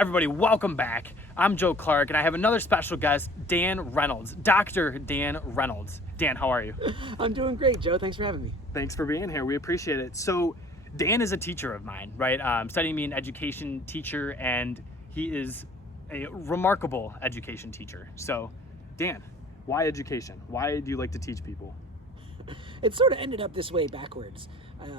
Everybody, welcome back. I'm Joe Clark, and I have another special guest, Dan Reynolds, Dr. Dan Reynolds. Dan, how are you? I'm doing great, Joe. Thanks for having me. Thanks for being here. We appreciate it. So, Dan is a teacher of mine, right? Studying me an education teacher, and he is a remarkable education teacher. So, Dan, why education? Why do you like to teach people? It sort of ended up this way backwards.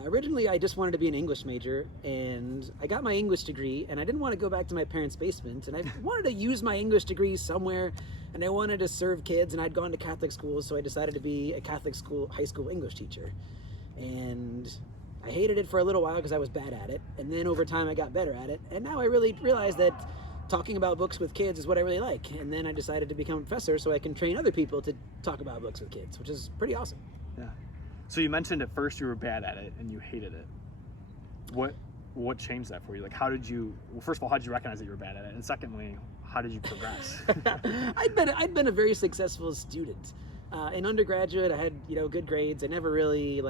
Originally, I just wanted to be an English major, and I got my English degree, and I didn't want to go back to my parents' basement, and I wanted to use my English degree somewhere, and I wanted to serve kids, and I'd gone to Catholic schools, so I decided to be a Catholic school, high school English teacher. And I hated it for a little while because I was bad at it, and then over time I got better at it, and now I really realized that talking about books with kids is what I really like, and then I decided to become a professor so I can train other people to talk about books with kids, which is pretty awesome. Yeah. So you mentioned at first you were bad at it and you hated it. What changed that for you? Like, how did you? Well, first of all, how did you recognize that you were bad at it? And secondly, how did you progress? I'd been a very successful student. In undergraduate, I had good grades. I never really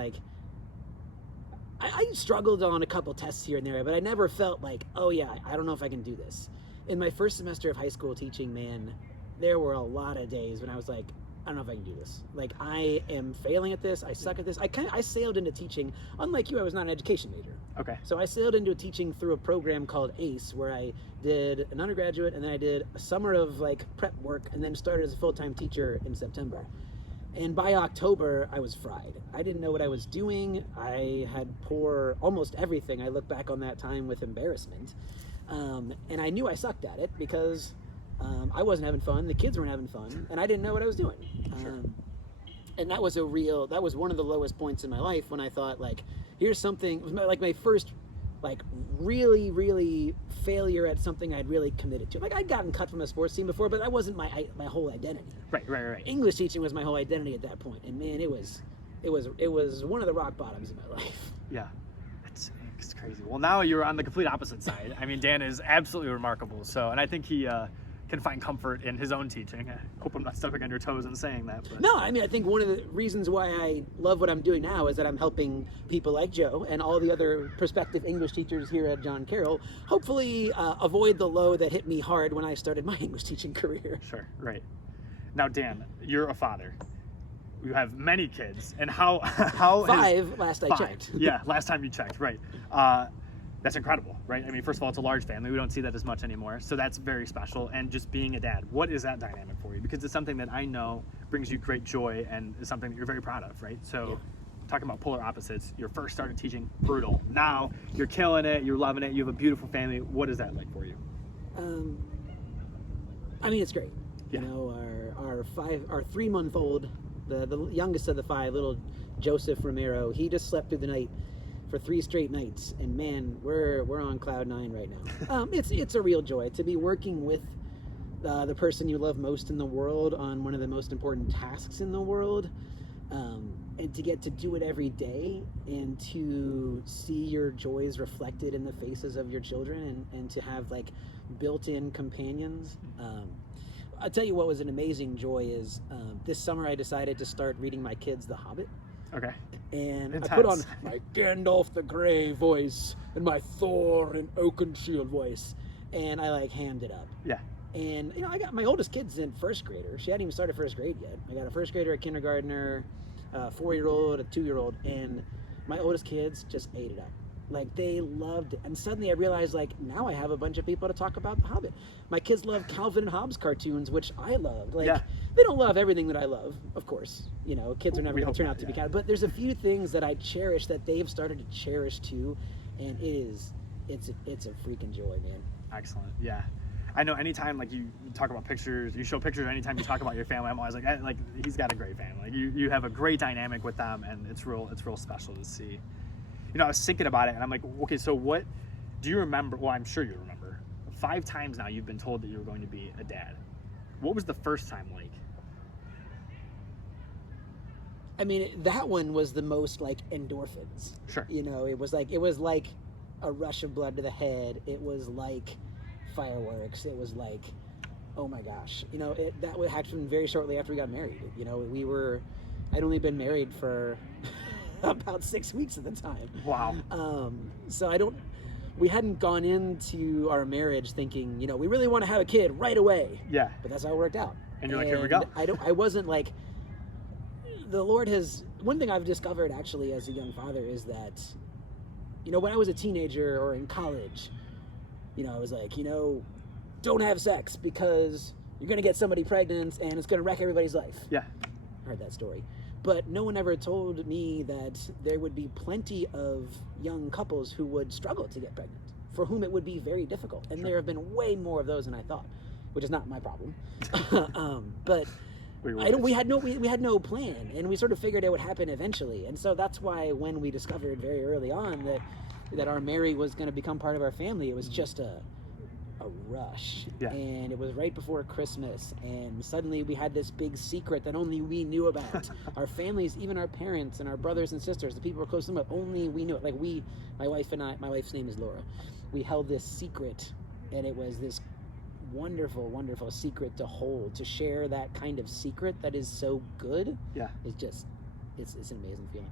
I struggled on a couple tests here and there, but I never felt like, oh yeah, I don't know if I can do this. In my first semester of high school teaching, man, there were a lot of days when I was like, I don't know if I can do this. Like, I am failing at this. I suck at this. I sailed into teaching. Unlike you, I was not an education major. Okay. So I sailed into teaching through a program called ACE, where I did an undergraduate, and then I did a summer of prep work, and then started as a full-time teacher in September. And by October, I was fried. I didn't know what I was doing. I had poor almost everything. I look back on that time with embarrassment. And I knew I sucked at it because I wasn't having fun, the kids weren't having fun, and I didn't know what I was doing. Sure. And that was one of the lowest points in my life when I thought, here's something, it was my first, really, really failure at something I'd really committed to. I'd gotten cut from a sports team before, but that wasn't my whole identity. Right. English teaching was my whole identity at that point, and man, it was one of the rock bottoms in my life. Yeah. It's crazy. Well, now you're on the complete opposite side. I mean, Dan is absolutely remarkable. So, and I think he can find comfort in his own teaching. I hope I'm not stepping on your toes in saying that. But. No, I mean, I think one of the reasons why I love what I'm doing now is that I'm helping people like Joe and all the other prospective English teachers here at John Carroll hopefully avoid the low that hit me hard when I started my English teaching career. Sure, right. Now, Dan, you're a father. You have many kids, and how five last I checked. Yeah, last time you checked, right. That's incredible, right? I mean, first of all, it's a large family. We don't see that as much anymore, so that's very special. And just being a dad, what is that dynamic for you? Because it's something that I know brings you great joy and is something that you're very proud of, right? So, talking about polar opposites, you first started teaching, brutal. Now you're killing it, you're loving it, you have a beautiful family. What is that like for you? I mean, it's great. Yeah. Our 3-month-old, the youngest of the 5, little Joseph Romero, he just slept through the night for 3 straight nights, and man, we're on cloud 9 right now. It's a real joy to be working with the person you love most in the world on one of the most important tasks in the world, and to get to do it every day and to see your joys reflected in the faces of your children and to have built-in companions. I'll tell you what was an amazing joy is this summer I decided to start reading my kids The Hobbit. Okay. And Intense. I put on my Gandalf the Grey voice and my Thor and Oakenshield voice, and I hammed it up. Yeah. And I got my oldest kid's in first grader. She hadn't even started first grade yet. I got a first grader, a kindergartner, a 4-year-old, a 2-year-old, and my oldest kids just ate it up. They loved it. And suddenly I realized, now I have a bunch of people to talk about The Hobbit. My kids love Calvin and Hobbes cartoons, which I loved. They don't love everything that I love, of course. Kids are never going to turn out to be kind of, but there's a few things that I cherish that they've started to cherish too, and it's a freaking joy, man. Excellent. Yeah. I know anytime you talk about pictures, you show pictures, anytime you talk about your family, I'm always he's got a great family. You have a great dynamic with them, and it's real special to see. I was thinking about it, and I'm like, okay, so what do you remember? Well, I'm sure you remember. 5 times now you've been told that you were going to be a dad. What was the first time like? I mean, that one was the most endorphins. Sure. It was like a rush of blood to the head. It was like fireworks. It was like, oh my gosh. That happened very shortly after we got married. I'd only been married for about 6 weeks at the time. Wow. So I don't. we hadn't gone into our marriage thinking, we really want to have a kid right away. Yeah. But that's how it worked out. And you're like, here we go. I wasn't like, the Lord has, one thing I've discovered actually as a young father is that, when I was a teenager or in college, I was like, don't have sex because you're going to get somebody pregnant and it's going to wreck everybody's life. Yeah. I heard that story. But no one ever told me that there would be plenty of young couples who would struggle to get pregnant, for whom it would be very difficult. And there have been way more of those than I thought, which is not my problem. But we had no plan, and we sort of figured it would happen eventually. And so that's why when we discovered very early on that our Mary was going to become part of our family, it was just a rush. Yeah. And it was right before Christmas, and suddenly we had this big secret that only we knew about. Our families, even our parents and our brothers and sisters, the people who were close to them, only we knew it. Like my wife's name is Laura. We held this secret, and it was this wonderful, wonderful secret to hold, to share that kind of secret that is so good. Yeah. It's an amazing feeling.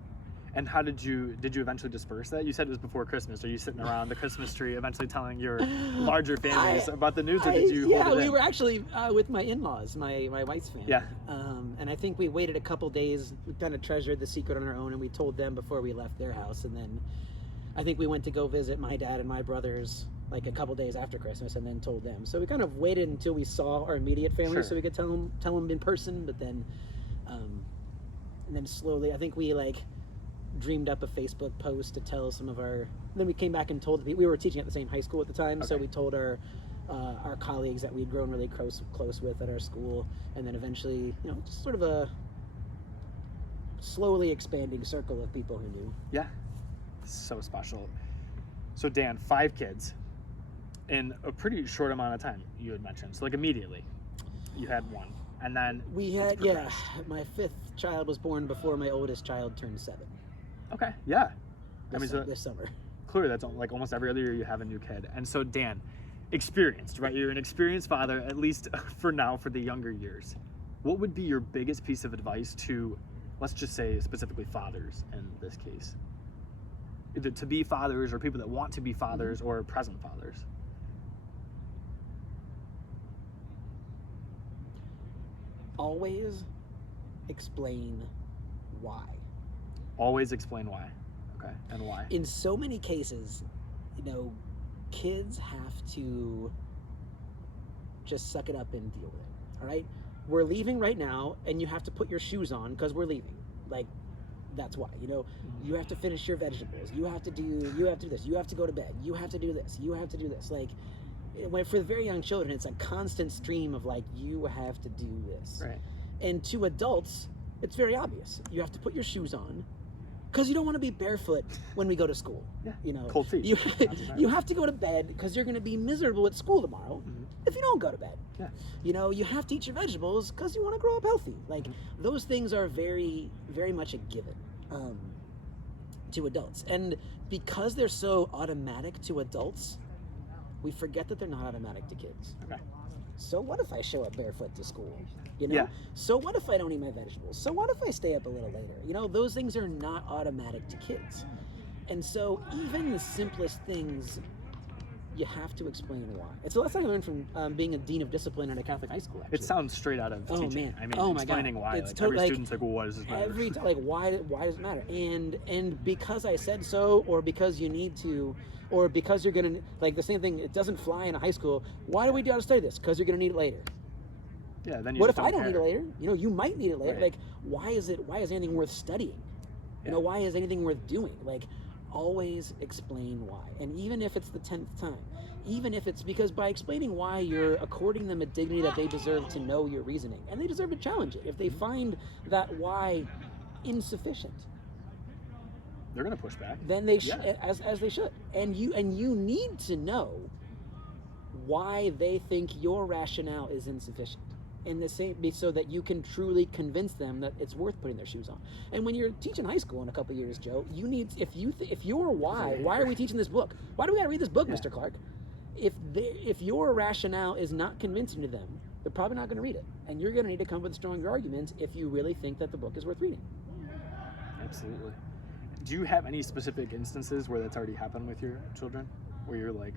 And how did you eventually disperse that? You said it was before Christmas. Are you sitting around the Christmas tree eventually telling your larger families about the news, or did you hold it in? We were actually with my in-laws, my wife's family. Yeah. And I think we waited a couple days. We kind of treasured the secret on our own, and we told them before we left their house. And then I think we went to go visit my dad and my brothers like a couple days after Christmas, and then told them. So we kind of waited until we saw our immediate family, Sure. so we could tell them in person. But then, and then slowly, I think we dreamed up a Facebook post to tell some of our. Then we came back and told. We were teaching at the same high school at the time, so we told our colleagues that we'd grown really close with at our school, and then eventually, just sort of a slowly expanding circle of people who knew. Yeah, so special. So Dan, 5 kids in a pretty short amount of time. You had mentioned, so immediately, you had one, and then we had my 5th child was born before my oldest child turned 7. Okay, yeah. This summer. Clearly, that's almost every other year you have a new kid. And so, Dan, experienced, right? You're an experienced father, at least for now, for the younger years. What would be your biggest piece of advice to, let's just say specifically fathers in this case? Either to be fathers, or people that want to be fathers, or present fathers? Always explain why. Always explain why. Okay, and why? In so many cases, kids have to just suck it up and deal with it. All right? We're leaving right now, and you have to put your shoes on because we're leaving. That's why. You have to finish your vegetables. You have to do this. You have to go to bed. You have to do this. You have to do this. For the very young children, it's a constant stream of you have to do this. Right. And to adults, it's very obvious. You have to put your shoes on. Because you don't want to be barefoot when we go to school. Yeah. Cold feet. You have to go to bed because you're going to be miserable at school tomorrow if you don't go to bed. Yeah. You have to eat your vegetables because you want to grow up healthy. Those things are very, very much a given to adults. And because they're so automatic to adults, we forget that they're not automatic to kids. Okay. So what if I show up barefoot to school? Yeah. So what if I don't eat my vegetables? So what if I stay up a little later? Those things are not automatic to kids. And so even the simplest things, you have to explain why. It's a lesson I learned from being a dean of discipline at a Catholic high school, actually. It sounds straight out of teaching. Man. Explaining God. why. It's Every student's well, why does this matter? Why does it matter? And because I said so, or because you need to, or because you're going to, the same thing, it doesn't fly in a high school. Why do we gotta study this? Because you're going to need it later. Yeah, then you what just if I don't care. need it later? You might need it later. Right. Why is anything worth studying? Why is anything worth doing? Always explain why. And even if it's the 10th time, even if it's because by explaining why, you're according them a dignity that they deserve to know your reasoning. And they deserve to challenge it. If they find that why insufficient, they're going to push back. then they as they should. And you need to know why they think your rationale is insufficient. In the same, so that you can truly convince them that it's worth putting their shoes on. And when you're teaching high school in a couple years, Joe, you need, if your why are we teaching this book? Why do we got to read this book, Mr. Clark? If your rationale is not convincing to them, they're probably not going to read it. And you're going to need to come up with stronger arguments if you really think that the book is worth reading. Absolutely. Do you have any specific instances where that's already happened with your children? where you're like,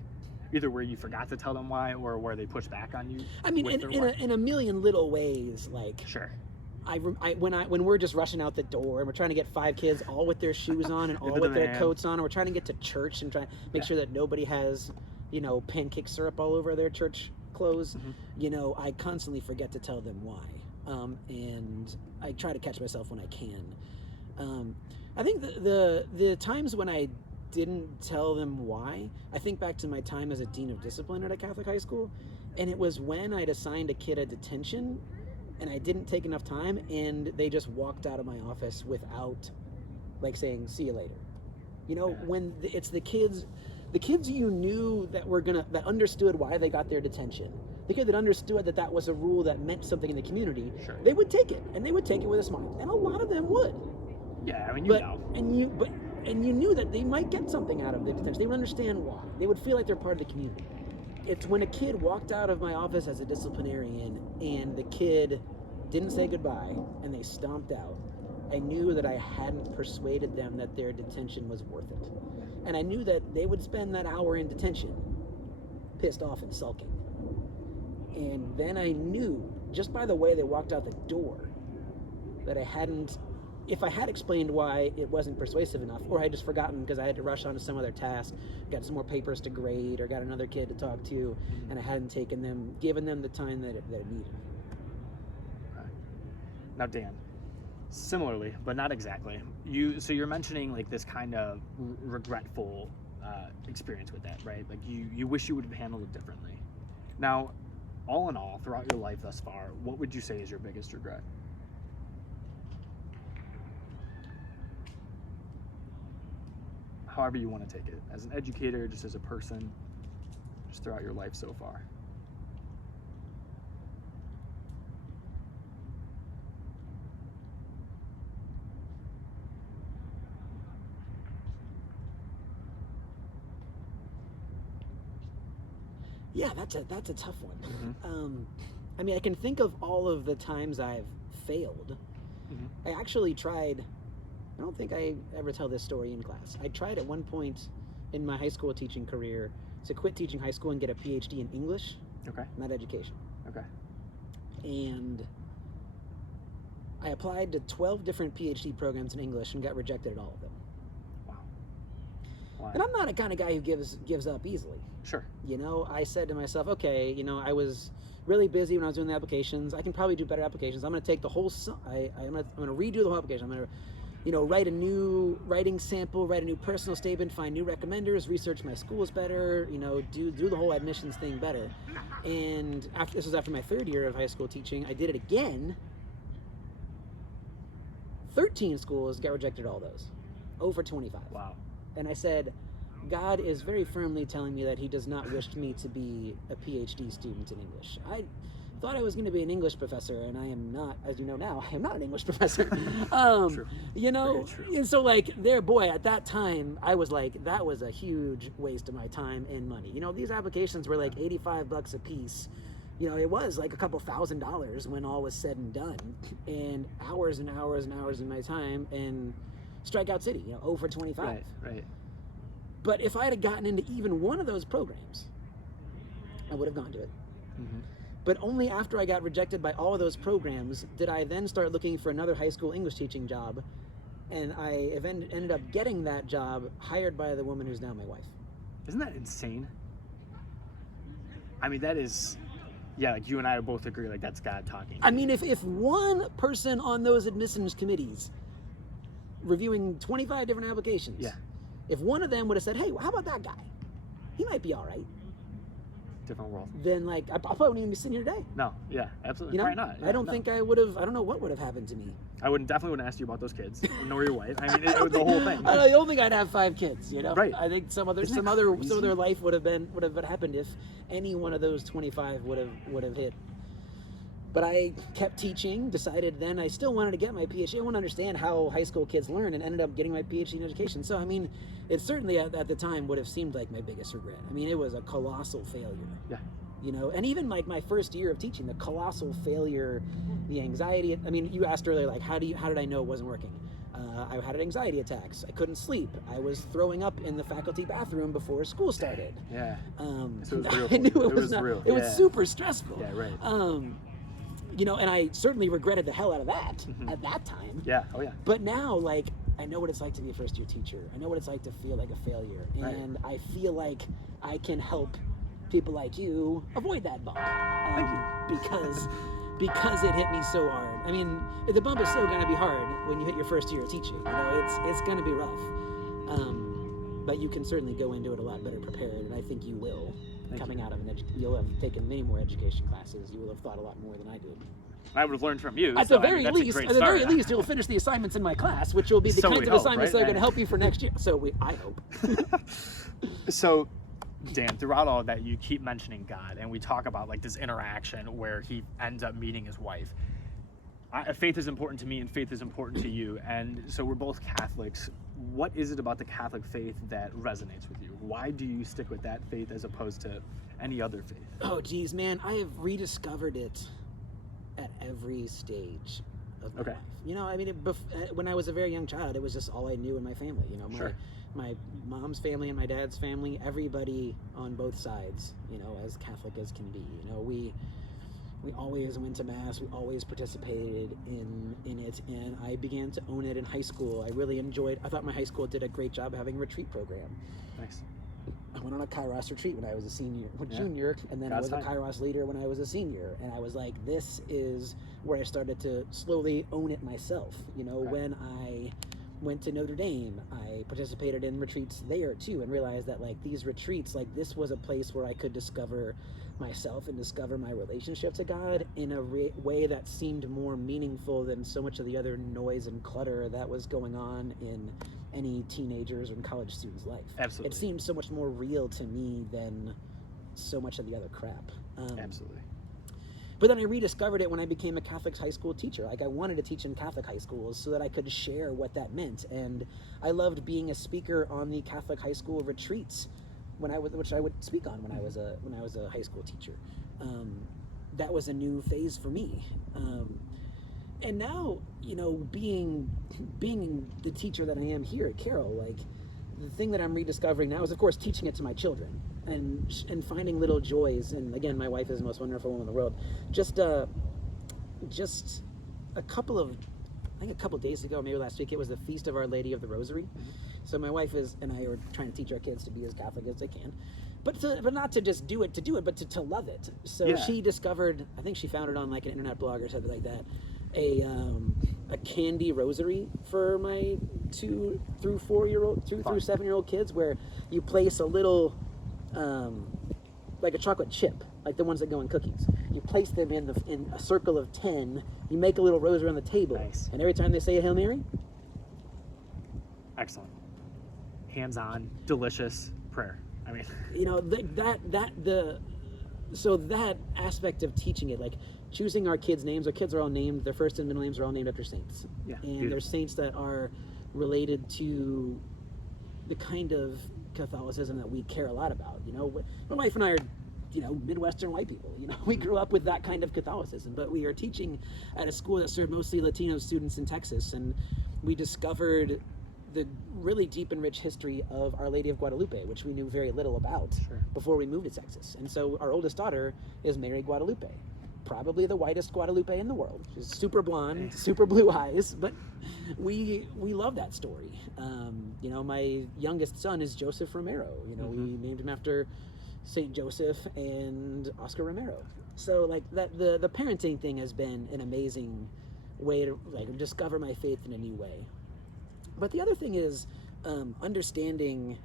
either where you forgot to tell them why or where they push back on you? I mean, with their why? in a million little ways, like Sure. when we're just rushing out the door and we're trying to get 5 kids all with their shoes on and all Into with the their van. coats on, and we're trying to get to church and try to make sure that nobody has, pancake syrup all over their church clothes. I constantly forget to tell them why, and I try to catch myself when I can. I think the times when I didn't tell them why, I think back to my time as a dean of discipline at a Catholic high school, and it was when I'd assigned a kid a detention and I didn't take enough time, and they just walked out of my office without saying see you later. When it's the kids you knew that understood why they got their detention, the kid that understood that was a rule that meant something in the community. Sure. They would take it, and they would take it with a smile, and a lot of them would. Yeah, I mean, and you knew that they might get something out of the detention. They would understand why. They would feel like they're part of the community. It's when a kid walked out of my office as a disciplinarian and the kid didn't say goodbye and they stomped out, I knew that I hadn't persuaded them that their detention was worth it. And I knew that they would spend that hour in detention pissed off and sulking. And then I knew, just by the way they walked out the door, that if I had explained why it wasn't persuasive enough, or I had just forgotten because I had to rush on to some other task, got some more papers to grade, or got another kid to talk to, and I hadn't given them the time that it needed. Right. Now, Dan, similarly, but not exactly, so you're mentioning this kind of regretful experience with that, right? Like you wish you would have handled it differently. Now, all in all, throughout your life thus far, what would you say is your biggest regret? However you want to take it, as an educator, just as a person, just throughout your life so far. Yeah, that's a tough one. I mean, I can think of all of the times I've failed. I actually tried. I don't think I ever tell this story in class. I tried at one point in my high school teaching career to quit teaching high school and get a PhD in English, not education. Okay. And I applied to 12 different PhD programs in English and got rejected at all of them. Wow. Why? And I'm not a kind of guy who gives up easily. Sure. I said to myself, okay, I was really busy when I was doing the applications. I can probably do better applications. I'm going to take the whole. I'm going to redo the whole application. I'm going to write a new writing sample, write a new personal statement, find new recommenders, research my schools better, do the whole admissions thing better. And this was after my 3rd year of high school teaching. I did it again. 13 schools got rejected, all those. Over 25. Wow. And I said, God is very firmly telling me that he does not wish me to be a PhD student in English. I thought I was going to be an English professor, and I am not, as you know now, I am not an English professor. True. And so at that time, I was like, that was a huge waste of my time and money. These applications were like $85 a piece. It was like a couple $1,000 when all was said and done, and hours and hours and hours of my time in Strikeout City, over 25. Right. But if I had gotten into even one of those programs, I would have gone to it. But only after I got rejected by all of those programs did I then start looking for another high school English teaching job, and I ended up getting that job hired by the woman who's now my wife. Isn't that insane? I mean, that is, you and I both agree, that's God talking. I mean, if one person on those admissions committees reviewing 25 different applications, if one of them would have said, hey, how about that guy? He might be all right. Different world. Then I probably wouldn't even be sitting here today. No, absolutely. Probably not. I don't think I would have. I don't know what would have happened to me. I definitely wouldn't ask you about those kids, nor your wife. I mean, it was the whole thing. I don't think I'd have 5 kids. Right. I think some other life would have happened if any one of those 25 would have hit. But I kept teaching, decided then I still wanted to get my PhD. I want to understand how high school kids learn, and ended up getting my PhD in education. So, I mean, it certainly at the time would have seemed like my biggest regret. I mean, it was a colossal failure. Yeah. And even my first year of teaching, the colossal failure, the anxiety. I mean, you asked earlier, how did I know it wasn't working? I had anxiety attacks. I couldn't sleep. I was throwing up in the faculty bathroom before school started. Yeah. So it was real. I knew it was real. It was super stressful. Yeah, right. And I certainly regretted the hell out of that Mm-hmm. at that time. Yeah. Oh yeah. But now, like, I know what it's like to be a first-year teacher. I know what it's like to feel like a failure, Right. and I feel like I can help people like you avoid that bump. Thank you. Because it hit me so hard. I mean, the bump is still going to be hard when you hit your first year of teaching. It's going to be rough. But you can certainly go into it a lot better prepared, and I think you will. Coming out of you'll have taken many more education classes. You will have thought a lot more than I did. I would have learned from you. At the very least, you'll finish the assignments in my class, which will be the kinds of assignments that are going to help you for next year. I hope. So, Dan, throughout all of that, you keep mentioning God, and we talk about like this interaction where he ends up meeting his wife. Faith is important to me, and faith is important to you, and so we're both Catholics. What is it about the Catholic faith that resonates with you? Why do you stick with that faith as opposed to any other faith? Oh, geez, man, I have rediscovered it at every stage of my life. When I was a very young child, it was just all I knew in my family. My mom's family and my dad's family, everybody on both sides, as Catholic as can be. We always went to mass. We always participated in it, and I began to own it in high school. I thought my high school did a great job having a retreat program. Nice. I went on a Kairos retreat when I was a junior, and then I was a Kairos leader when I was a senior. And I was like, this is where I started to slowly own it myself. When I went to Notre Dame, I participated in retreats there too, and realized that like these retreats, like this was a place where I could discover myself and discover my relationship to God in a way that seemed more meaningful than so much of the other noise and clutter that was going on in any teenagers or college student's life. Absolutely. It seemed so much more real to me than so much of the other crap. Absolutely. But then I rediscovered it when I became a Catholic high school teacher. Like I wanted to teach in Catholic high schools so that I could share what that meant. And I loved being a speaker on the Catholic high school retreats which I would speak on when I was a high school teacher. That was a new phase for me. And now, being the teacher that I am here at Carroll, like the thing that I'm rediscovering now is, of course, teaching it to my children and finding little joys. And again, my wife is the most wonderful woman in the world. Just a couple of days ago, maybe last week, it was the Feast of Our Lady of the Rosary. So my wife and I are trying to teach our kids to be as Catholic as they can, but not to just do it, but to love it. So she discovered, I think she found it on like an internet blog or something like that, a candy rosary for my 2 through 7-year-old kids, where you place a little like a chocolate chip, like the ones that go in cookies. You place them in a circle of 10. You make a little rosary on the table, and every time they say a Hail Mary, excellent, hands-on, delicious prayer. I mean, so that aspect of teaching it, like choosing our kids' names. Our kids are all named. Their first and middle names are all named after saints. Yeah, and beautiful. They're saints that are related to the kind of Catholicism that we care a lot about. My wife and I are, Midwestern white people. We grew up with that kind of Catholicism, but we are teaching at a school that served mostly Latino students in Texas, and we discovered the really deep and rich history of Our Lady of Guadalupe, which we knew very little about before we moved to Texas. And so our oldest daughter is Mary Guadalupe, probably the whitest Guadalupe in the world. She's super blonde, super blue eyes, but we love that story. My youngest son is Joseph Romero. We named him after Saint Joseph and Oscar Romero. So like that, the parenting thing has been an amazing way to like discover my faith in a new way. But the other thing is understanding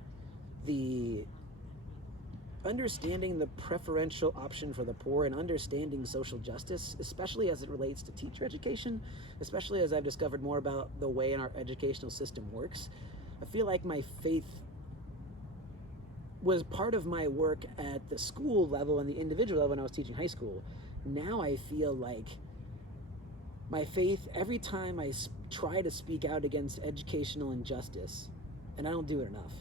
the preferential option for the poor and understanding social justice, especially as it relates to teacher education, especially as I've discovered more about the way our educational system works. I feel like my faith was part of my work at the school level and the individual level when I was teaching high school. Now I feel like my faith, every time I try to speak out against educational injustice, and I don't do it enough,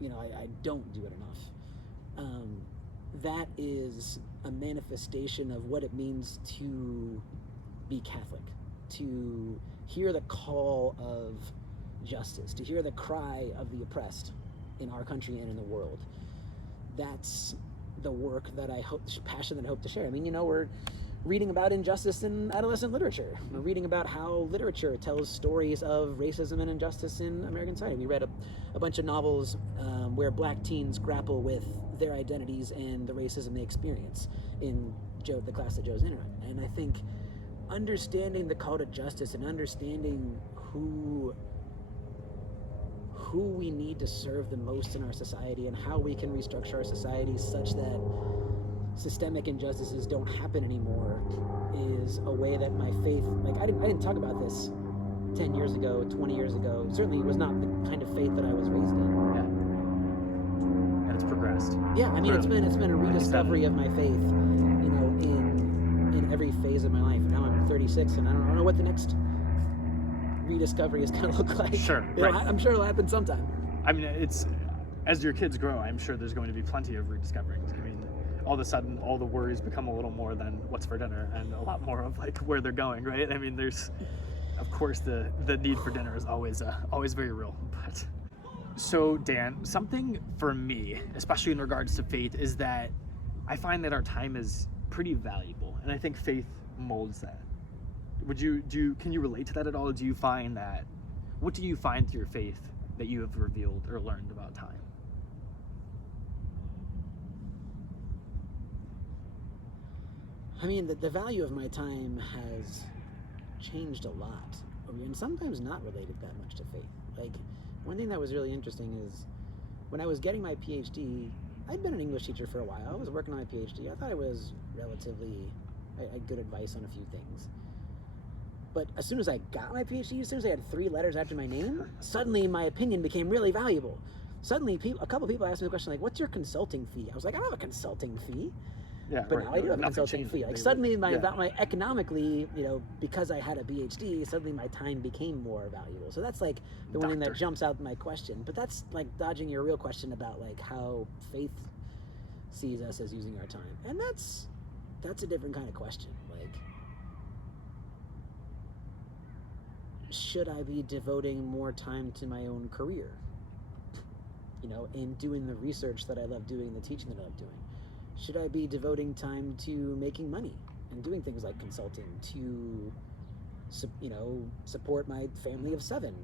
I don't do it enough, that is a manifestation of what it means to be Catholic, to hear the call of justice, to hear the cry of the oppressed in our country and in the world. That's the work that passion that I hope to share. I mean, we're reading about injustice in adolescent literature. We're reading about how literature tells stories of racism and injustice in American society. We read a bunch of novels where black teens grapple with their identities and the racism they experience in the class that Joe's in. And I think understanding the call to justice and understanding who we need to serve the most in our society and how we can restructure our society such that systemic injustices don't happen anymore is a way that my faith, like I didn't talk about this 10 years ago, 20 years ago. Certainly it was not the kind of faith that I was raised in. Yeah. And it's progressed. Yeah, I mean, it's been a rediscovery of my faith, in every phase of my life. Now I'm 36 and I don't know what the next rediscovery is going to look like. Sure, right. I'm sure it'll happen sometime. I mean, as your kids grow, I'm sure there's going to be plenty of rediscoverings. I mean, all of a sudden, all the worries become a little more than what's for dinner, and a lot more of like where they're going, right? I mean, there's, of course, the need for dinner is always very real. But so, Dan, something for me, especially in regards to faith, is that I find that our time is pretty valuable, and I think faith molds that. Can you relate to that at all? Do you find that? What do you find through your faith that you have revealed or learned about time? I mean, the value of my time has changed a lot, and sometimes not related that much to faith. Like, one thing that was really interesting is when I was getting my PhD, I'd been an English teacher for a while. I was working on my PhD. I thought I was I had good advice on a few things. But as soon as I got my PhD, as soon as I had 3 letters after my name, suddenly my opinion became really valuable. Suddenly, a couple people asked me the question, like, what's your consulting fee? I was like, I don't have a consulting fee. Yeah, but right. now I do have a consulting fee. Like, suddenly my economically, because I had a PhD, suddenly my time became more valuable. So that's like the one thing that jumps out in my question. But that's like dodging your real question about like how faith sees us as using our time. And that's a different kind of question. Like, should I be devoting more time to my own career? And doing the research that I love doing, the teaching that I love doing? Should I be devoting time to making money and doing things like consulting to, support my family of 7?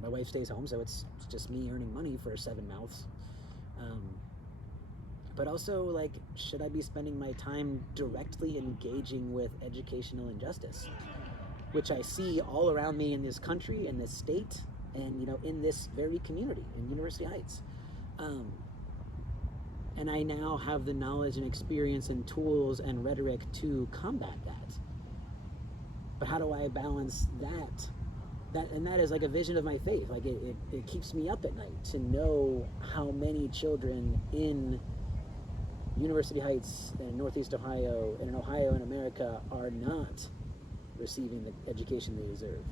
My wife stays home, so it's just me earning money for 7 mouths. But also, like, should I be spending my time directly engaging with educational injustice, which I see all around me in this country, in this state, and, in this very community, in University Heights. And I now have the knowledge and experience and tools and rhetoric to combat that. But how do I balance that? And that is like a vision of my faith. Like it keeps me up at night to know how many children in University Heights and Northeast Ohio and in Ohio and America are not receiving the education they deserve.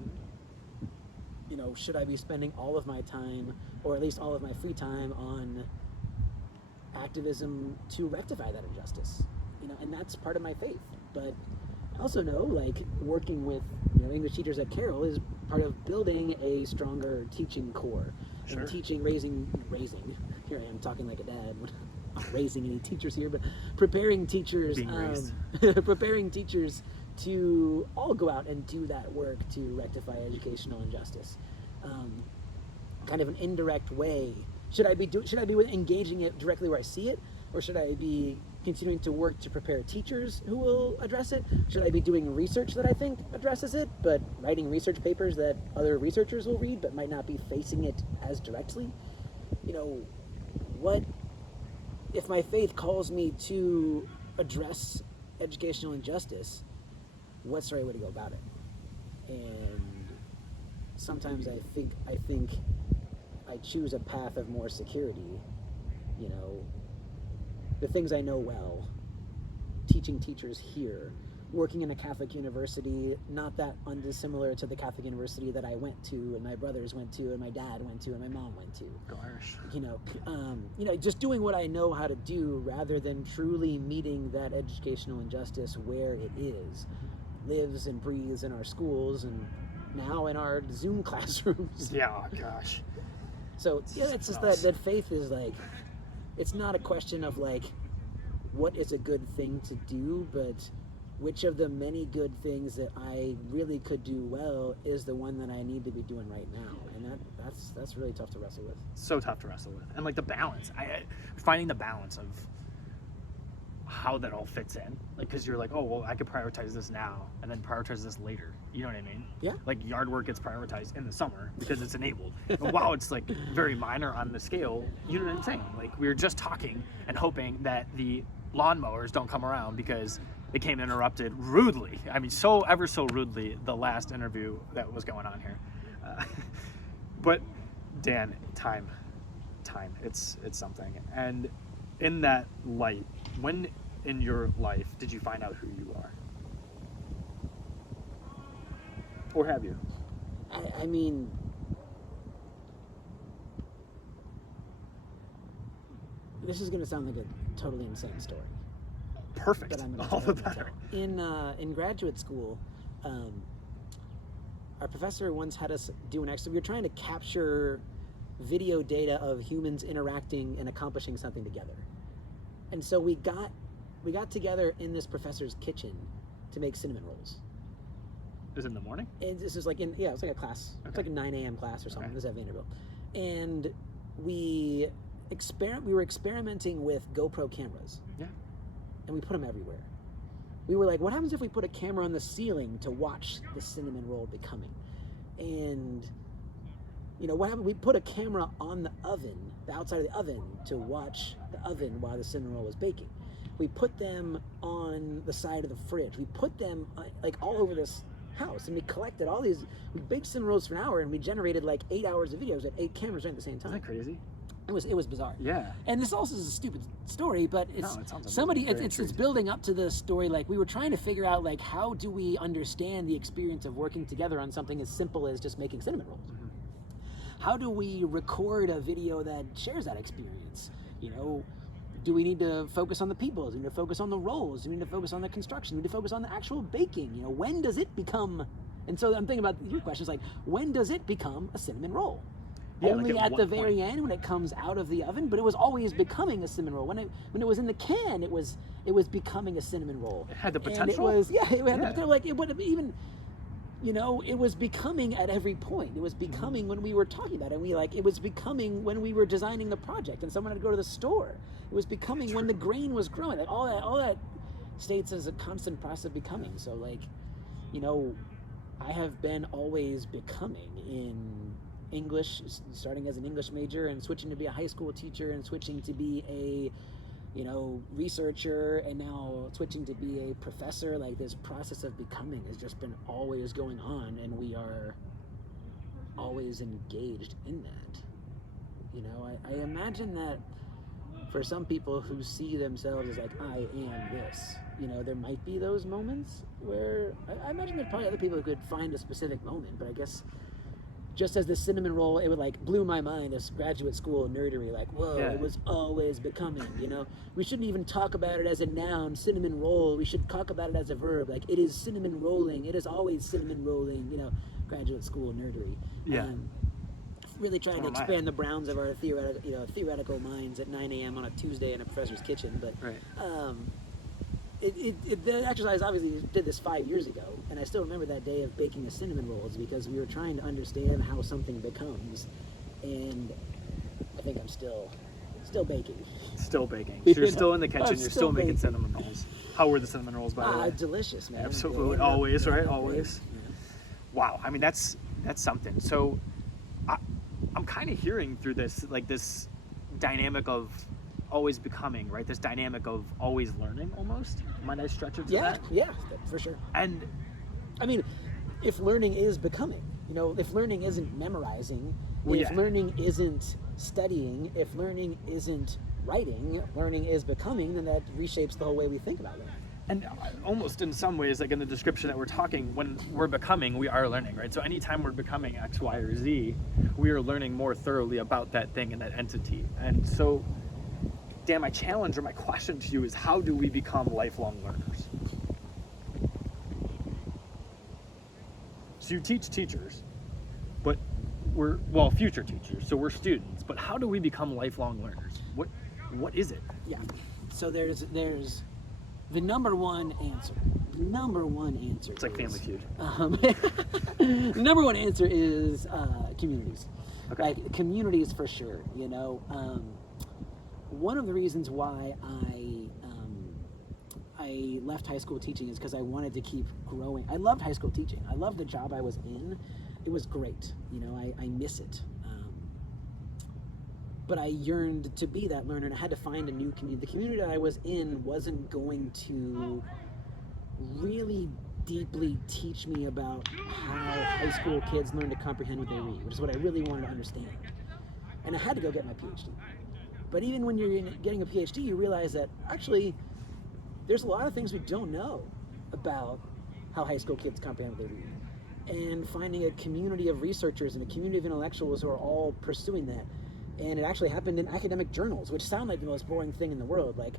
Should I be spending all of my time, or at least all of my free time, on activism to rectify that injustice? And that's part of my faith. But I also know, like, working with English teachers at Carroll is part of building a stronger teaching core. Sure. And raising. Here I am talking like a dad. I'm not raising any teachers here, but preparing teachers, preparing teachers to all go out and do that work to rectify educational injustice. Kind of an indirect way. Should I be engaging it directly where I see it, or should I be continuing to work to prepare teachers who will address it? Should I be doing research that I think addresses it, but writing research papers that other researchers will read but might not be facing it as directly? What if my faith calls me to address educational injustice? What's the right way to go about it? And sometimes I think I choose a path of more security. The things I know well, teaching teachers here, working in a Catholic university, not that undissimilar to the Catholic university that I went to, and my brothers went to, and my dad went to, and my mom went to. Go Irish. Just doing what I know how to do rather than truly meeting that educational injustice where it is. lives and breathes in our schools and now in our Zoom classrooms. Yeah, oh gosh. So yeah, it's just that faith is like, it's not a question of like, what is a good thing to do, but which of the many good things that I really could do well is the one that I need to be doing right now, and that's really tough to wrestle with. So tough to wrestle with, and like the balance, finding the balance of how that all fits in, like, because you're like, oh well, I could prioritize this now and then prioritize this later. You know what I mean? Yeah. Like yard work gets prioritized in the summer because it's enabled. And while it's like very minor on the scale, you know what I'm saying? Like we were just talking and hoping that the lawnmowers don't come around because it came interrupted rudely. I mean, ever so rudely, the last interview that was going on here. But Dan, time, it's something. And in that light, when in your life did you find out who you are? Or have you? I mean, this is going to sound like a totally insane story. Perfect. But I'm All the better. In graduate school, our professor once had us do an extra. We were trying to capture video data of humans interacting and accomplishing something together, and so we got together in this professor's kitchen to make cinnamon rolls. Is it in the morning? And this is like it was like a class. Okay. It's like a 9 a.m. class or something. Okay. This is at Vanderbilt, and we were experimenting with GoPro cameras. Yeah. And we put them everywhere. We were like, what happens if we put a camera on the ceiling to watch the cinnamon roll becoming? And, you know, what happened? We put a camera on the oven, the outside of the oven, to watch the oven while the cinnamon roll was baking. We put them on the side of the fridge. We put them like all over this house, and we collected all these. We baked cinnamon rolls for an hour, and we generated like 8 hours of videos at 8 cameras running at the same time. Isn't that crazy? It was bizarre. Yeah. And this also is a stupid story, but it's building up to the story. Like we were trying to figure out like how do we understand the experience of working together on something as simple as just making cinnamon rolls? Mm-hmm. How do we record a video that shares that experience? You know, do we need to focus on the people? Do we need to focus on the rolls? Do we need to focus on the construction? Do we need to focus on the actual baking? You know, when does it become? And so I'm thinking about your questions like, when does it become a cinnamon roll? Yeah, only like at the very end when it comes out of the oven, but it was always becoming a cinnamon roll. When it was in the can, it was becoming a cinnamon roll. It had the potential. And it was it had the potential. Like it would have even, you know, it was becoming at every point. It was becoming when we were talking about it. It was becoming when we were designing the project and someone had to go to the store. It was becoming when the grain was growing. Like all that states as a constant process of becoming. So like, you know, I have been always becoming in English, starting as an English major and switching to be a high school teacher and switching to be a, you know, researcher and now switching to be a professor. Like this process of becoming has just been always going on, and we are always engaged in that. You know, I imagine that for some people who see themselves as like, I am this, you know, there might be those moments where I imagine there's probably other people who could find a specific moment, but I guess just as the cinnamon roll, it would like blew my mind as graduate school nerdery, like, whoa, It was always becoming, you know? We shouldn't even talk about it as a noun, cinnamon roll. We should talk about it as a verb, like it is cinnamon rolling. It is always cinnamon rolling, you know, graduate school nerdery. Yeah. Really trying to expand the bounds of our theoretical minds at 9 a.m. on a Tuesday in a professor's kitchen. But right. The exercise obviously did this 5 years ago, and I still remember that day of baking the cinnamon rolls because we were trying to understand how something becomes, and I think I'm still baking. Still baking. So you're still in the kitchen. You're still making cinnamon rolls. How were the cinnamon rolls, by the way? Delicious, man. Absolutely, always, right? Always. Yeah. Wow. I mean, that's something. So, I'm kind of hearing through this, like this dynamic of always becoming, right? This dynamic of always learning, almost. Might I stretch it to that? Yeah, for sure. And I mean, if learning is becoming, you know, if learning isn't memorizing, learning isn't studying, if learning isn't writing, learning is becoming, then that reshapes the whole way we think about learning. And almost in some ways, like in the description that we're talking, when we're becoming, we are learning, right? So anytime we're becoming X, Y, or Z, we are learning more thoroughly about that thing and that entity. And so, Dan, my challenge or my question to you is, how do we become lifelong learners? So you teach teachers, but future teachers, so we're students, but how do we become lifelong learners? What is it? Yeah. So there's the number one answer. The number one answer. It's like Family Feud. The number one answer is communities. Okay. Like communities for sure. You know, one of the reasons why I left high school teaching is because I wanted to keep growing. I loved high school teaching. I loved the job I was in. It was great. You know, I miss it. But I yearned to be that learner, and I had to find a new community. The community that I was in wasn't going to really deeply teach me about how high school kids learn to comprehend what they read, which is what I really wanted to understand. And I had to go get my PhD. But even when you're getting a PhD, you realize that actually there's a lot of things we don't know about how high school kids comprehend what they read. And finding a community of researchers and a community of intellectuals who are all pursuing that. And it actually happened in academic journals, which sound like the most boring thing in the world. Like,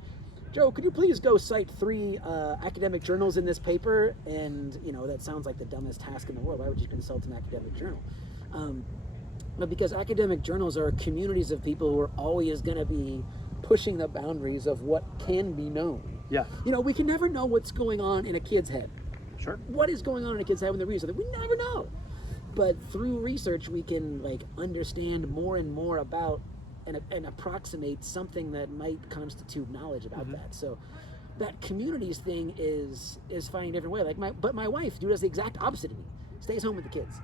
Joe, could you please go cite 3 academic journals in this paper? And, you know, that sounds like the dumbest task in the world. Why would you consult an academic journal? But because academic journals are communities of people who are always going to be pushing the boundaries of what can be known. Yeah. You know, we can never know what's going on in a kid's head. Sure. What is going on in a kid's head when they're reading something? We never know. But through research, we can like understand more and more about and approximate something that might constitute knowledge about that. So that communities thing is finding a different way. Like my wife does the exact opposite of me. Stays home with the kids.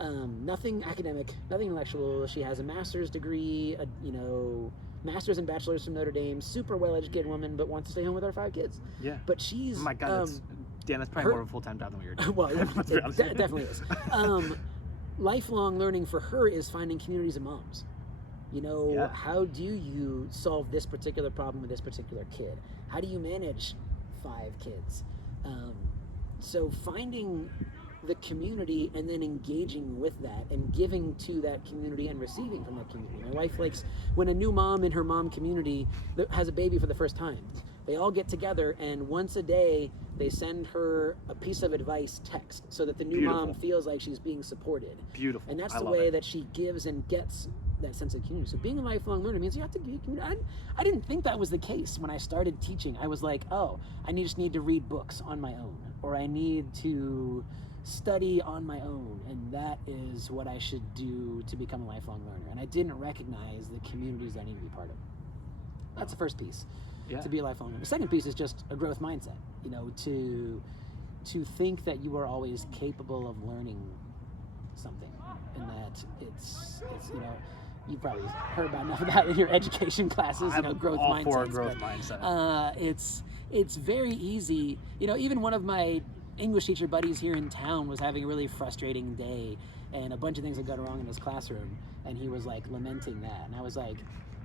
Nothing academic, nothing intellectual. She has a master's degree, master's and bachelor's from Notre Dame. Super well-educated woman, but wants to stay home with our 5 kids. Yeah. But she's oh my God, Dan, that's probably more of a full-time job than what you're doing. Well, it definitely is. Lifelong learning for her is finding communities of moms. You know, how do you solve this particular problem with this particular kid? How do you manage 5 kids? So finding the community and then engaging with that and giving to that community and receiving from that community. My wife likes when a new mom in her mom community has a baby for the first time. They all get together and once a day they send her a piece of advice text so that the new mom feels like she's being supported. Beautiful. And that's the way that she gives and gets that sense of community. So being a lifelong learner means you have to be community. I didn't think that was the case when I started teaching. I was like, oh, I just need to read books on my own, or I need to study on my own, and that is what I should do to become a lifelong learner. And I didn't recognize the communities I need to be part of. That's the first piece. To be a lifelong learner. The second piece is just a growth mindset. You know, to think that you are always capable of learning something, and that it's you know, you've probably heard about enough of that in your education classes. You know, growth mindset. For growth mindset. It's very easy. You know, even one of my English teacher buddies here in town was having a really frustrating day, and a bunch of things had gone wrong in his classroom, and he was like lamenting that, and I was like,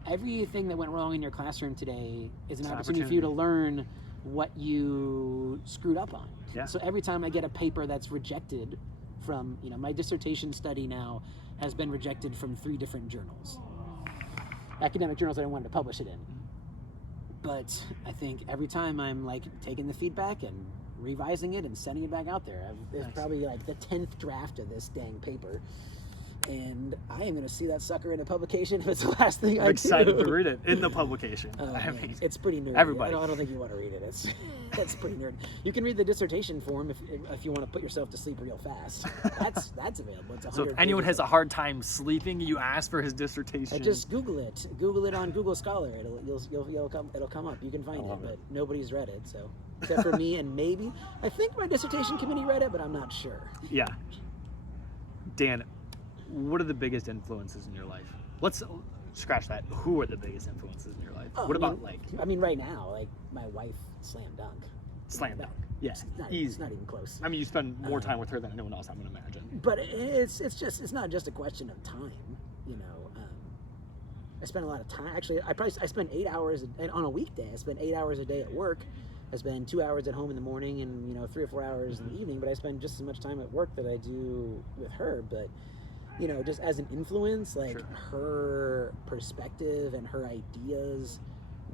everything that went wrong in your classroom today is an opportunity for you to learn what you screwed up on. Yeah. So every time I get a paper that's rejected from, you know, my dissertation study now has been rejected from 3 different journals. Academic journals that I wanted to publish it in. But I think every time I'm like taking the feedback and revising it and sending it back out there. It's probably like the 10th draft of this dang paper. And I am going to see that sucker in a publication if it's the last thing I do. I'm excited to read it in the publication. I mean, it's pretty nerdy. Everybody. I don't think you want to read it. It's pretty nerdy. You can read the dissertation form if you want to put yourself to sleep real fast. That's available. It's 100 so if anyone has a hard time sleeping, you ask for his dissertation. Just Google it. Google it on Google Scholar. It'll come up. You can find it, but nobody's read it. So except for me and maybe I think my dissertation committee read it, but I'm not sure. Yeah. Dan, what are the biggest influences in your life? Let's scratch that. Who are the biggest influences in your life? I mean, right now, like my wife, slam dunk. Slam dunk. Yeah. It's not even close. I mean, you spend more time with her than anyone else, I'm going to imagine. But it's not just a question of time. You know, I spend a lot of time. Actually, I spend 8 hours on a weekday. I spend 8 hours a day at work. I spend 2 hours at home in the morning, and 3 or 4 hours in the evening. But I spend just as much time at work that I do with her. But just as an influence, like her perspective and her ideas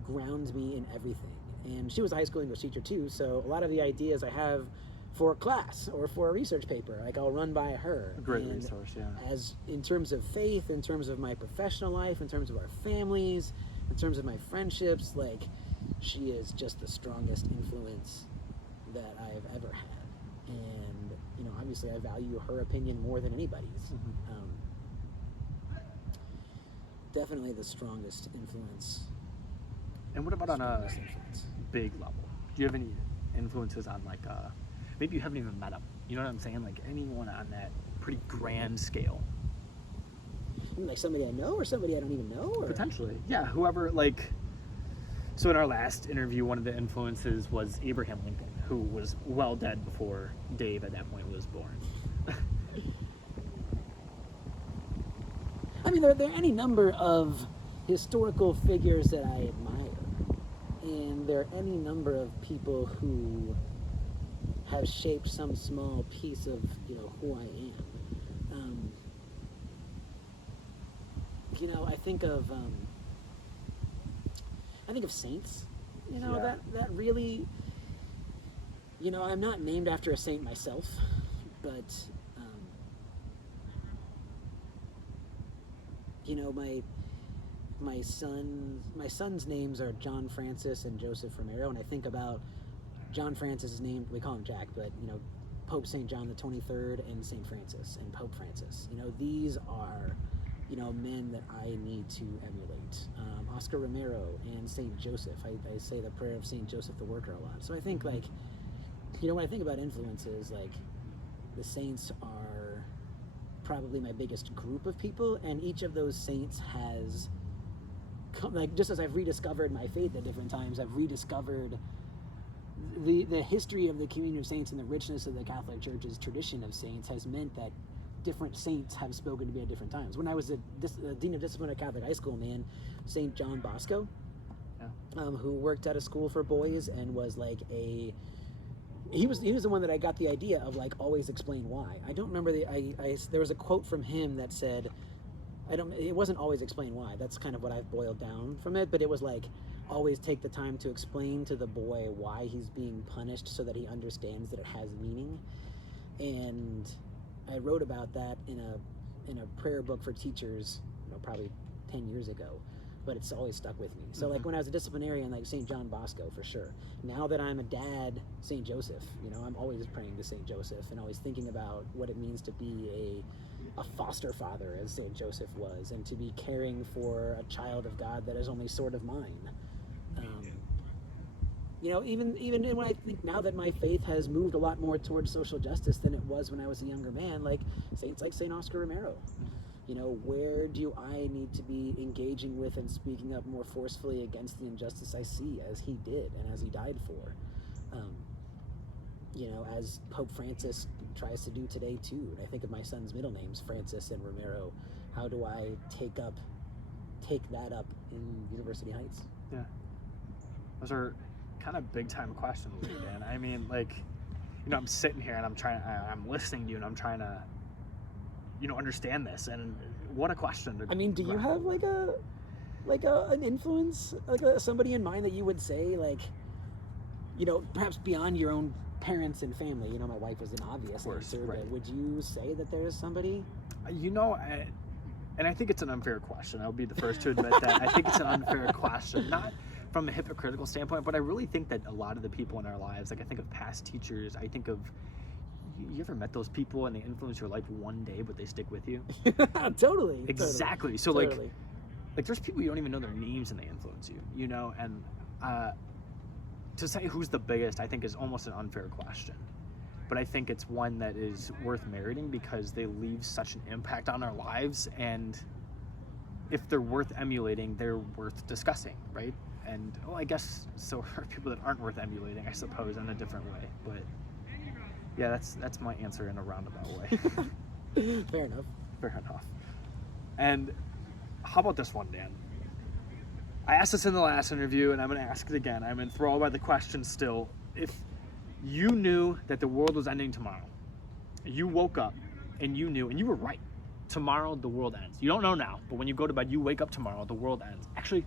grounds me in everything. And she was a high school English teacher too, so a lot of the ideas I have for a class or for a research paper. Like, I'll run by her. A great And resource, yeah. as in terms of faith, in terms of my professional life, in terms of our families, in terms of my friendships, like, she is just the strongest influence that I've ever had. And, you know, obviously I value her opinion more than anybody's. Definitely the strongest influence. And what about on a Strongest influence. big level? Do you have any influences on, like, maybe you haven't even met them? You know what I'm saying? Like, anyone on that pretty grand scale? Like somebody I know or somebody I don't even know? Or? Potentially. Yeah, whoever, like... So in our last interview, one of the influences was Abraham Lincoln, who was well dead before Dave at that point was born. I mean, there are any number of historical figures that I admire, and there are any number of people who have shaped some small piece of, you know, who I am. You know, I think of saints. You know, Yeah. that really, you know, I'm not named after a saint myself, but you know, my son's names are John Francis and Joseph Romero, and I think about John Francis is named, we call him Jack, but, you know, Pope St. John the 23rd and St. Francis and Pope Francis. You know, these are, you know, men that I need to emulate. Oscar Romero and St. Joseph. I say the prayer of St. Joseph the Worker a lot. So I think, like, you know, when I think about influences, like, the saints are probably my biggest group of people, and each of those saints has come, like, just as I've rediscovered my faith at different times, I've rediscovered the history of the communion of saints and the richness of the Catholic Church's tradition of saints has meant that different saints have spoken to me at different times. When I was a dean of discipline at Catholic high school, man, St. John Bosco, who worked at a school for boys and was like he was the one that I got the idea of, like, always explain why. I don't remember there was a quote from him that said, it wasn't always explain why. That's kind of what I've boiled down from it, but it was like, always take the time to explain to the boy why he's being punished so that he understands that it has meaning. And I wrote about that in a prayer book for teachers, you know, probably 10 years ago, but it's always stuck with me. So like when I was a disciplinarian, like St. John Bosco for sure. Now that I'm a dad, St. Joseph, you know, I'm always praying to St. Joseph and always thinking about what it means to be a foster father, as St. Joseph was, and to be caring for a child of God that is only sort of mine. You know, even when I think now that my faith has moved a lot more towards social justice than it was when I was a younger man, like saints like St. Oscar Romero, you know, where do I need to be engaging with and speaking up more forcefully against the injustice I see, as he did and as he died for? You know, as Pope Francis tries to do today too. And I think of my son's middle names, Francis and Romero. How do I take that up in University Heights? Yeah. Those are kind of big time questions, Dan. I mean, like, you know, I'm sitting here and I'm listening to you and I'm trying to, you know, understand this. And what a question. I mean, do you have an influence, somebody in mind that you would say, like, you know, perhaps beyond your own parents and family? You know, my wife was an obvious answer, right. But would you say that there is somebody? You know, and I think it's an unfair question. I'll be the first to admit that. I think it's an unfair question, not from a hypocritical standpoint, but I really think that a lot of the people in our lives, like I think of past teachers, I think of, you ever met those people and they influence your life one day, but they stick with you? Totally. Exactly. Totally. So Totally. like there's people you don't even know their names and they influence you, you know? And to say who's the biggest, I think is almost an unfair question. But I think it's one that is worth meriting because they leave such an impact on our lives, and if they're worth emulating, they're worth discussing, right? And I guess so are people that aren't worth emulating, I suppose, in a different way. But yeah, that's my answer in a roundabout way. Fair enough. Fair enough. And how about this one, Dan? I asked this in the last interview, and I'm going to ask it again. I'm enthralled by the question still. If you knew that the world was ending tomorrow, you woke up and you knew, and you were right, tomorrow the world ends. You don't know now, but when you go to bed, you wake up tomorrow, the world ends. Actually,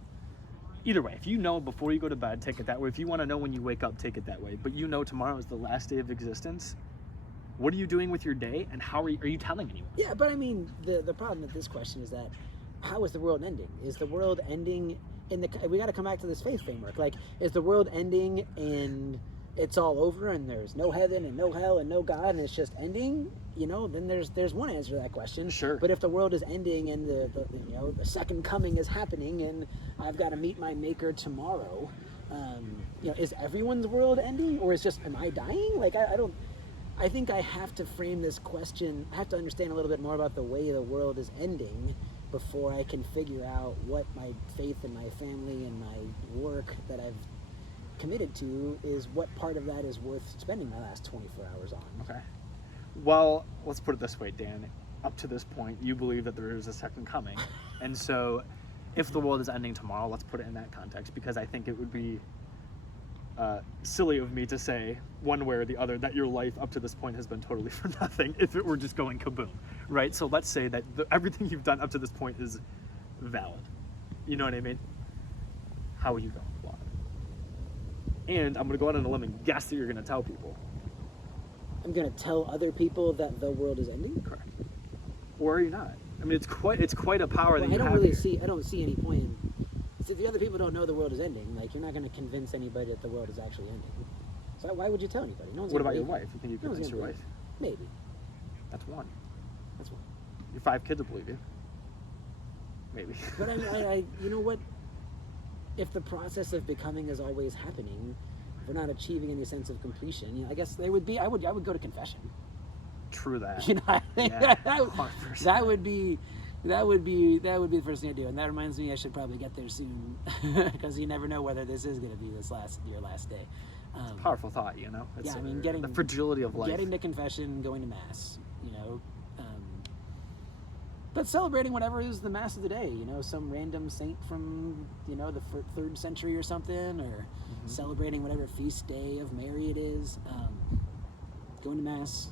either way, if you know before you go to bed, take it that way. If you want to know when you wake up, take it that way. But you know tomorrow is the last day of existence. What are you doing with your day, and how are you telling anyone? Yeah, but I mean, the problem with this question is that how is the world ending? Is the world ending in the? We got to come back to this faith framework. Like, is the world ending and it's all over and there's no heaven and no hell and no God and it's just ending? You know, then there's one answer to that question. Sure. But if the world is ending and the second coming is happening and I've got to meet my maker tomorrow, is everyone's world ending, or is just, am I dying? Like, I don't. I think I have to frame this question. I have to understand a little bit more about the way the world is ending before I can figure out what my faith and my family and my work that I've committed to is, what part of that is worth spending my last 24 hours on. Okay. Well, let's put it this way, Dan. Up to this point, you believe that there is a second coming. And so if the world is ending tomorrow, let's put it in that context, because I think it would be silly of me to say one way or the other that your life up to this point has been totally for nothing if it were just going kaboom, right? So let's say that everything you've done up to this point is valid. You know what I mean? How are you going? Why? And I'm going to go out on a limb and guess that you're going to tell people. I'm going to tell other people that the world is ending? Correct. Or are you not? I mean, it's quite a power that you have. I don't see any point in. So if the other people don't know the world is ending, like, you're not going to convince anybody that the world is actually ending. So why would you tell anybody? No one's What gonna about your believe wife? You think you convince your wife? Maybe. That's one. That's one. Your 5 kids will believe you. Maybe. But I you know what? If the process of becoming is always happening, if we're not achieving any sense of completion, I guess there would be. I would go to confession. True that. You know, I think Yeah, that would be the first thing I do. And that reminds me, I should probably get there soon, because you never know whether this is going to be your last day. It's a powerful thought, you know. It's, yeah, I mean, getting the fragility of life. Getting to confession, going to mass, but celebrating whatever is the mass of the day. Some random saint from the 3rd century or something, or celebrating whatever feast day of Mary it is. Going to mass,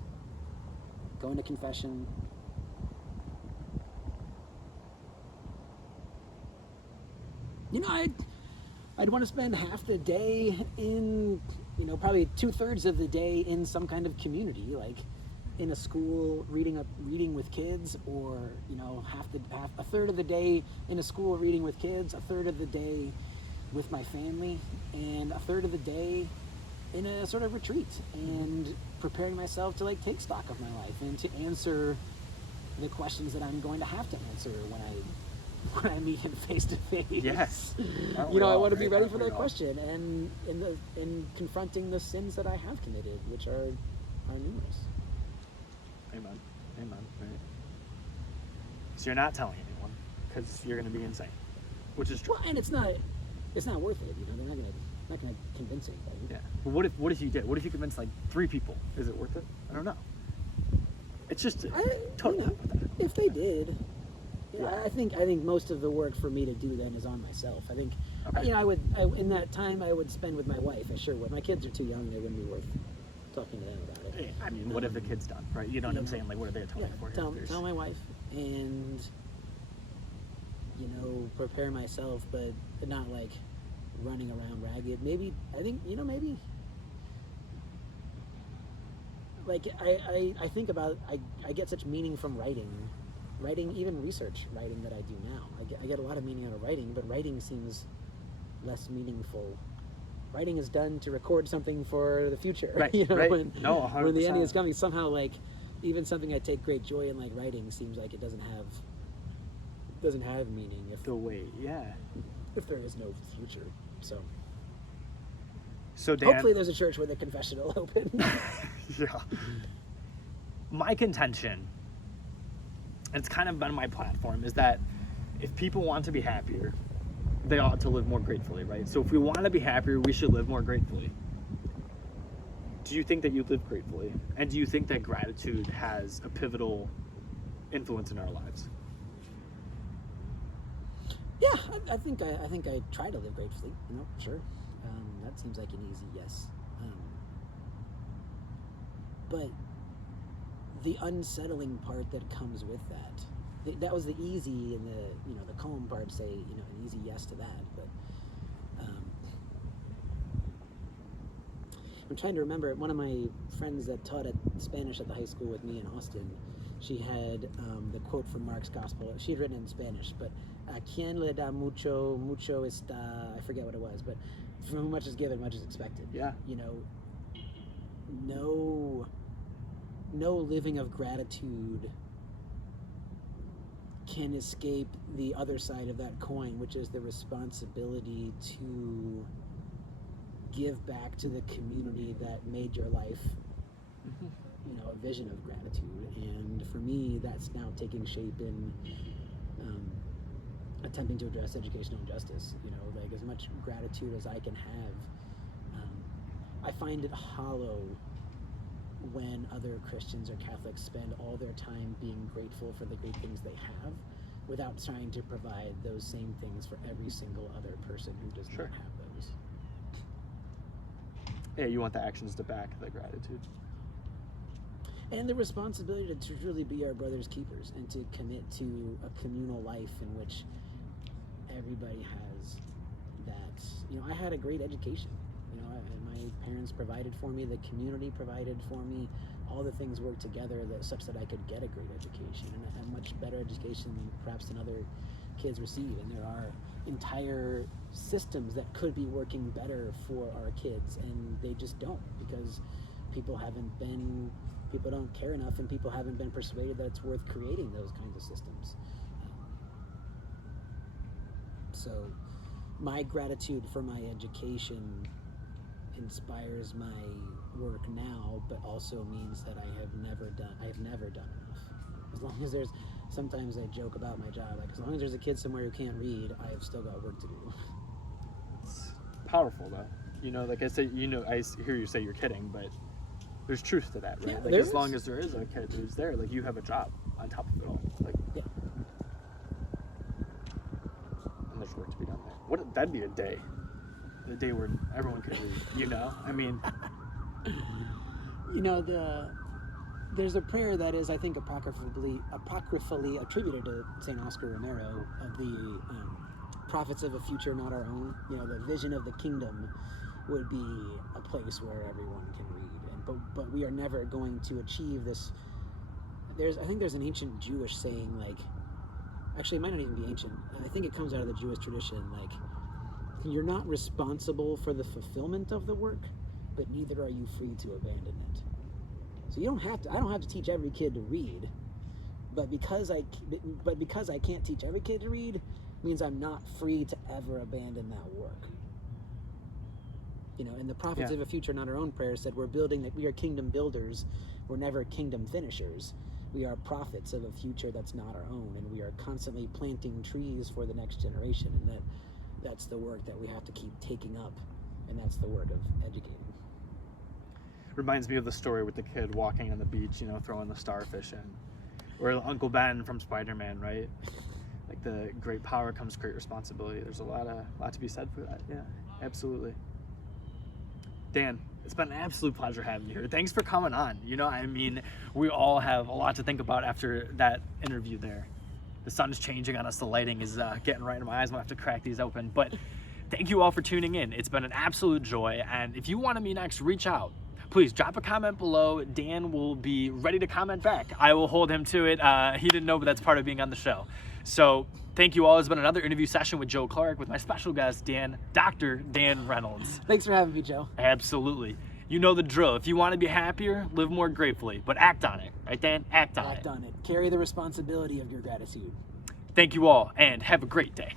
going to confession. I'd want to spend half the day in, probably 2/3 of the day in some kind of community, like in a school reading with kids, or a third of the day in a school reading with kids, a third of the day with my family, and a third of the day in a sort of retreat, and preparing myself to take stock of my life and to answer the questions that I'm going to have to answer when I meet him face to face. Yes. I want to be ready for that question, and in confronting the sins that I have committed, which are numerous. Amen. Right. So you're not telling anyone because you're going to be insane, which is true. Well, and it's not worth it. They're not gonna convince anybody. Yeah. But what if you did? What if you convinced 3 people? Is it worth it? I don't know. It's just totally. If they did. Yeah. I think most of the work for me to do then is on myself. I think, Okay. in that time I would spend with my wife. I sure would. My kids are too young; they wouldn't be worth talking to them about it. I mean, what have the kids done, right? You know what I'm saying? What are they telling you for? Tell my wife, and prepare myself, but not running around ragged. Maybe I think about I get such meaning from writing, even research writing that I do now. I get a lot of meaning out of writing, but writing seems less meaningful. Writing is done to record something for the future. Right. Right. When the ending is coming, somehow even something I take great joy in, writing, seems like it doesn't have meaning if there is no future. So Dan, hopefully there's a church where the confession will open. Yeah. My contention, and it's kind of been my platform, is that if people want to be happier, they ought to live more gratefully, right? So if we want to be happier, we should live more gratefully. Do you think that you live gratefully? And do you think that gratitude has a pivotal influence in our lives? Yeah, I think I try to live gratefully. Sure. That seems like an easy yes. But the unsettling part that comes with that was the easy and the calm part say an easy yes to that. But I'm trying to remember, one of my friends that taught Spanish at the high school with me in Austin, she had the quote from Mark's Gospel. She had written it in Spanish, but a quien le da mucho, mucho está, I forget what it was, but from whom much is given, much is expected. Yeah. You know, no living of gratitude can escape the other side of that coin, which is the responsibility to give back to the community that made your life, a vision of gratitude. And for me, that's now taking shape in attempting to address educational injustice. Like as much gratitude as I can have. I find it hollow when other Christians or Catholics spend all their time being grateful for the great things they have without trying to provide those same things for every single other person who does not have those. Yeah, you want the actions to back the gratitude. And the responsibility to truly be our brother's keepers and to commit to a communal life in which everybody has that. I had a great education. My parents provided for me, the community provided for me, all the things worked together such that I could get a great education and a much better education perhaps than other kids receive. And there are entire systems that could be working better for our kids, and they just don't, because people don't care enough, and people haven't been persuaded that it's worth creating those kinds of systems. So my gratitude for my education inspires my work now, but also means that I have never done enough. As long as sometimes I joke about my job, like as long as there's a kid somewhere who can't read, I have still got work to do. It's powerful though. Like I say, I hear you say you're kidding, but there's truth to that, right? Yeah, as long as there is a kid who's there, like you have a job on top of it all. Yeah. And there's work to be done there. That'd be a day where everyone could read, I mean, there's a prayer that is, I think, apocryphally attributed to St. Oscar Romero of the prophets of a future not our own. The vision of the kingdom would be a place where everyone can read, but we are never going to achieve this. I think there's an ancient Jewish saying, actually it might not even be ancient. I think it comes out of the Jewish tradition, you're not responsible for the fulfillment of the work, but neither are you free to abandon it. So I don't have to teach every kid to read, but because I can't teach every kid to read means I'm not free to ever abandon that work. And the prophets of a future not our own prayer said we are kingdom builders, we're never kingdom finishers. We are prophets of a future that's not our own, and we are constantly planting trees for the next generation, and that's the work that we have to keep taking up, and that's the work of educating. Reminds me of the story with the kid walking on the beach, throwing the starfish in. Or Uncle Ben from Spider-Man, right? Like the great power comes great responsibility. There's a lot to be said for that. Yeah, absolutely. Dan, it's been an absolute pleasure having you here. Thanks for coming on. We all have a lot to think about after that interview there. The sun's changing on us. The lighting is getting right in my eyes. I'm going to have to crack these open. But thank you all for tuning in. It's been an absolute joy. And if you want me next, reach out. Please drop a comment below. Dan will be ready to comment back. I will hold him to it. He didn't know, but that's part of being on the show. So thank you all. It's been another interview session with Joe Clark with my special guest, Dr. Dan Reynolds. Thanks for having me, Joe. Absolutely. You know the drill. If you want to be happier, live more gratefully, but act on it. Right, Dan? Act on it. Carry the responsibility of your gratitude. Thank you all, and have a great day.